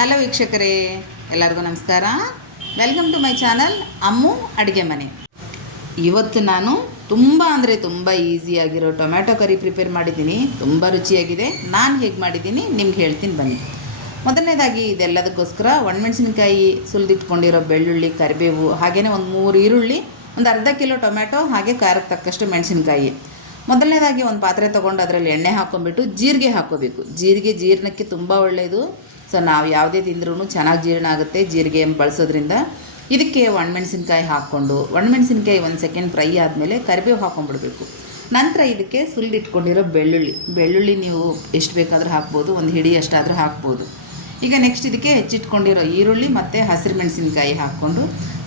Hello ವೀಕ್ಷಕರೇ, ಎಲ್ಲರಿಗೂ ನಮಸ್ಕಾರ. ವೆಲ್ಕಮ್ ಟು ಮೈ ಚಾನಲ್ ಅಮ್ಮು ಅಡುಗೆ ಮನೆ. ಇವತ್ತು ನಾನು ತುಂಬ ಈಸಿಯಾಗಿರೋ ಟೊಮ್ಯಾಟೊ ಕರಿ ಪ್ರಿಪೇರ್ ಮಾಡಿದ್ದೀನಿ. ತುಂಬ ರುಚಿಯಾಗಿದೆ. ನಾನು ಹೇಗೆ ಮಾಡಿದ್ದೀನಿ ನಿಮ್ಗೆ ಹೇಳ್ತೀನಿ ಬನ್ನಿ. ಮೊದಲನೇದಾಗಿ ಇದೆಲ್ಲದಕ್ಕೋಸ್ಕರ ಒಣಮೆಣಸಿನ್ಕಾಯಿ, ಸುಲಿದಿಟ್ಕೊಂಡಿರೋ ಬೆಳ್ಳುಳ್ಳಿ, ಕರಿಬೇವು, ಹಾಗೆಯೇ ಒಂದು 3 ಈರುಳ್ಳಿ, ಒಂದು ಅರ್ಧ ಕಿಲೋ ಟೊಮ್ಯಾಟೊ, ಹಾಗೆ ಖಾರಕ್ಕೆ ತಕ್ಕಷ್ಟು ಮೆಣಸಿನ್ಕಾಯಿ. ಮೊದಲನೇದಾಗಿ ಒಂದು ಪಾತ್ರೆ ತೊಗೊಂಡು ಅದರಲ್ಲಿ ಎಣ್ಣೆ ಹಾಕ್ಕೊಂಡ್ಬಿಟ್ಟು ಜೀರಿಗೆ ಹಾಕ್ಕೋಬೇಕು. ಜೀರಿಗೆ ಜೀರ್ಣಕ್ಕೆ ತುಂಬ ಒಳ್ಳೆಯದು. ಸೊ ನಾವು ಯಾವುದೇ ತಿಂದ್ರೂ ಚೆನ್ನಾಗಿ ಜೀರ್ಣ ಆಗುತ್ತೆ ಜೀರಿಗೆ ಬಳಸೋದ್ರಿಂದ. ಇದಕ್ಕೆ ಒಣಮೆಣಸಿನ್ಕಾಯಿ ಹಾಕ್ಕೊಂಡು ಒಣಮೆಣಸಿನ್ಕಾಯಿ 1 ಸೆಕೆಂಡ್ ಫ್ರೈ ಆದಮೇಲೆ ಕರಿಬೇವು ಹಾಕ್ಕೊಂಡ್ಬಿಡ್ಬೇಕು. ನಂತರ ಇದಕ್ಕೆ ಸುಲಿದಿಟ್ಕೊಂಡಿರೋ ಬೆಳ್ಳುಳ್ಳಿ ನೀವು ಎಷ್ಟು ಬೇಕಾದರೂ ಹಾಕ್ಬೋದು, ಒಂದು ಹಿಡಿ ಅಷ್ಟಾದರೂ ಹಾಕ್ಬೋದು. ಈಗ ನೆಕ್ಸ್ಟ್ ಇದಕ್ಕೆ ಹೆಚ್ಚಿಟ್ಕೊಂಡಿರೋ ಈರುಳ್ಳಿ ಮತ್ತು ಹಸಿರು ಮೆಣಸಿನ್ಕಾಯಿ ಹಾಕ್ಕೊಂಡು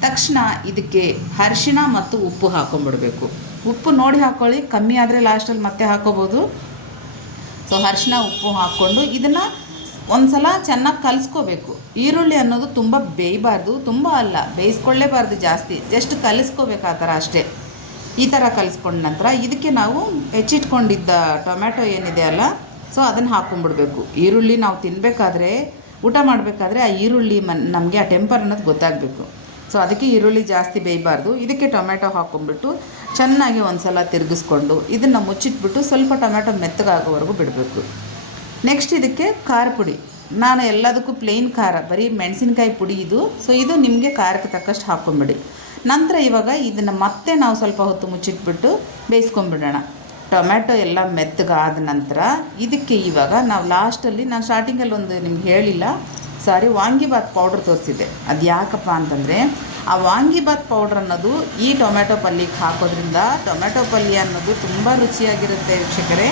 ತಕ್ಷಣ ಇದಕ್ಕೆ ಅರಿಶಿಣ ಮತ್ತು ಉಪ್ಪು ಹಾಕ್ಕೊಂಡ್ಬಿಡ್ಬೇಕು. ಉಪ್ಪು ನೋಡಿ ಹಾಕ್ಕೊಳ್ಳಿ, ಕಮ್ಮಿ ಆದರೆ ಲಾಸ್ಟಲ್ಲಿ ಮತ್ತೆ ಹಾಕ್ಕೋಬೋದು. ಸೊ ಅರಿಶಿಣ ಉಪ್ಪು ಹಾಕ್ಕೊಂಡು ಇದನ್ನು ಒಂದು ಸಲ ಚೆನ್ನಾಗಿ ಕಲಿಸ್ಕೋಬೇಕು. ಈರುಳ್ಳಿ ಅನ್ನೋದು ತುಂಬ ಬೇಯಬಾರ್ದು, ತುಂಬ ಅಲ್ಲ, ಬೇಯಿಸ್ಕೊಳ್ಳೇಬಾರ್ದು ಜಾಸ್ತಿ, ಜಸ್ಟ್ ಕಲಿಸ್ಕೋಬೇಕು ಆ ಥರ ಅಷ್ಟೇ. ಈ ಥರ ಕಲಿಸ್ಕೊಂಡ ನಂತರ ಇದಕ್ಕೆ ನಾವು ಹೆಚ್ಚಿಟ್ಕೊಂಡಿದ್ದ ಟೊಮ್ಯಾಟೊ ಏನಿದೆ ಅಲ್ಲ, ಸೊ ಅದನ್ನು ಹಾಕ್ಕೊಂಡ್ಬಿಡ್ಬೇಕು. ಈರುಳ್ಳಿ ನಾವು ತಿನ್ನಬೇಕಾದ್ರೆ, ಊಟ ಮಾಡಬೇಕಾದ್ರೆ ಆ ಈರುಳ್ಳಿ ನಮಗೆ ಆ ಟೆಂಪರ್ ಅನ್ನೋದು ಗೊತ್ತಾಗಬೇಕು. ಸೊ ಅದಕ್ಕೆ ಈರುಳ್ಳಿ ಜಾಸ್ತಿ ಬೇಯಬಾರ್ದು. ಇದಕ್ಕೆ ಟೊಮ್ಯಾಟೊ ಹಾಕ್ಕೊಂಡ್ಬಿಟ್ಟು ಚೆನ್ನಾಗಿ ಒಂದು ಸಲ ತಿರುಗಿಸ್ಕೊಂಡು ಇದನ್ನು ಮುಚ್ಚಿಟ್ಬಿಟ್ಟು ಸ್ವಲ್ಪ ಟೊಮ್ಯಾಟೊ ಮೆತ್ತಗಾಗೋವರೆಗೂ ಬಿಡಬೇಕು. ನೆಕ್ಸ್ಟ್ ಇದಕ್ಕೆ ಖಾರ ಪುಡಿ. ನಾನು ಎಲ್ಲದಕ್ಕೂ ಪ್ಲೇನ್ ಖಾರ, ಬರೀ ಮೆಣಸಿನ್ಕಾಯಿ ಪುಡಿ ಇದು. ಸೊ ಇದು ನಿಮಗೆ ಖಾರಕ್ಕೆ ತಕ್ಕಷ್ಟು ಹಾಕ್ಕೊಂಬಿಡಿ. ನಂತರ ಇವಾಗ ಇದನ್ನು ಮತ್ತೆ ನಾವು ಸ್ವಲ್ಪ ಹೊತ್ತು ಮುಚ್ಚಿಟ್ಬಿಟ್ಟು ಬೇಯಿಸ್ಕೊಂಬಿಡೋಣ. ಟೊಮ್ಯಾಟೊ ಎಲ್ಲ ಮೆತ್ತಗಾದ ನಂತರ ಇದಕ್ಕೆ ಇವಾಗ ನಾವು ಲಾಸ್ಟಲ್ಲಿ, ನಾನು ಸ್ಟಾರ್ಟಿಂಗಲ್ಲಿ ಒಂದು ನಿಮ್ಗೆ ಹೇಳಿಲ್ಲ, ವಾಂಗಿಬಾತ್ ಪೌಡ್ರ್ ತೋರಿಸಿದ್ದೆ. ಅದು ಯಾಕಪ್ಪ ಅಂತಂದರೆ ಆ ವಾಂಗಿಬಾತ್ ಪೌಡ್ರ್ ಅನ್ನೋದು ಈ ಟೊಮ್ಯಾಟೊ ಪಲ್ಯಕ್ಕೆ ಹಾಕೋದ್ರಿಂದ ಟೊಮ್ಯಾಟೊ ಪಲ್ಯ ಅನ್ನೋದು ತುಂಬ ರುಚಿಯಾಗಿರುತ್ತೆ ವೀಕ್ಷಕರೇ.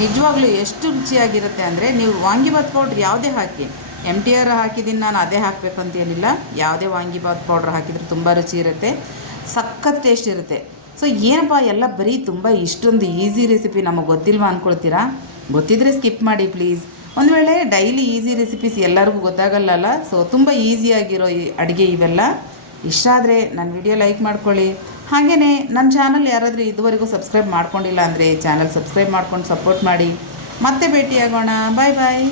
ನಿಜವಾಗ್ಲೂ ಎಷ್ಟು ರುಚಿಯಾಗಿರುತ್ತೆ ಅಂದರೆ, ನೀವು ವಾಂಗಿಬಾತ್ ಪೌಡ್ರ್ ಯಾವುದೇ ಹಾಕಿ, MTR ಹಾಕಿದ್ದೀನಿ ನಾನು, ಅದೇ ಹಾಕಬೇಕು ಅಂತ ಏನಿಲ್ಲ, ಯಾವುದೇ ವಾಂಗಿಬಾತ್ ಪೌಡ್ರ್ ಹಾಕಿದರೆ ತುಂಬ ರುಚಿ ಇರುತ್ತೆ, ಸಖತ್ ಟೇಸ್ಟ್ ಇರುತ್ತೆ. ಸೊ ಏನಪ್ಪ ಎಲ್ಲ ಬರೀ ತುಂಬ ಇಷ್ಟೊಂದು ಈಸಿ ರೆಸಿಪಿ ನಮಗೆ ಗೊತ್ತಿಲ್ವಾ ಅಂದ್ಕೊಳ್ತೀರಾ? ಗೊತ್ತಿದ್ದರೆ ಸ್ಕಿಪ್ ಮಾಡಿ ಪ್ಲೀಸ್. ಒಂದು ವೇಳೆ ಡೈಲಿ ಈಸಿ ರೆಸಿಪೀಸ್ ಎಲ್ಲರಿಗೂ ಗೊತ್ತಾಗಲ್ಲಲ್ಲ. ಸೊ ತುಂಬ ಈಸಿಯಾಗಿರೋ ಈ ಅಡುಗೆ ಇವೆಲ್ಲ. ಇಷ್ಟ ಆದರೆ ನನ್ನ ವಿಡಿಯೋ ಲೈಕ್ ಮಾಡ್ಕೊಳ್ಳಿ. ಹಾಗೆಯೇ ನನ್ನ ಚಾನಲ್ ಯಾರಾದರೂ ಇದುವರೆಗೂ ಸಬ್ಸ್ಕ್ರೈಬ್ ಮಾಡ್ಕೊಂಡಿಲ್ಲ ಅಂದರೆ ಚಾನಲ್ ಸಬ್ಸ್ಕ್ರೈಬ್ ಮಾಡ್ಕೊಂಡು ಸಪೋರ್ಟ್ ಮಾಡಿ. ಮತ್ತೆ ಭೇಟಿಯಾಗೋಣ. ಬಾಯ್ ಬಾಯ್.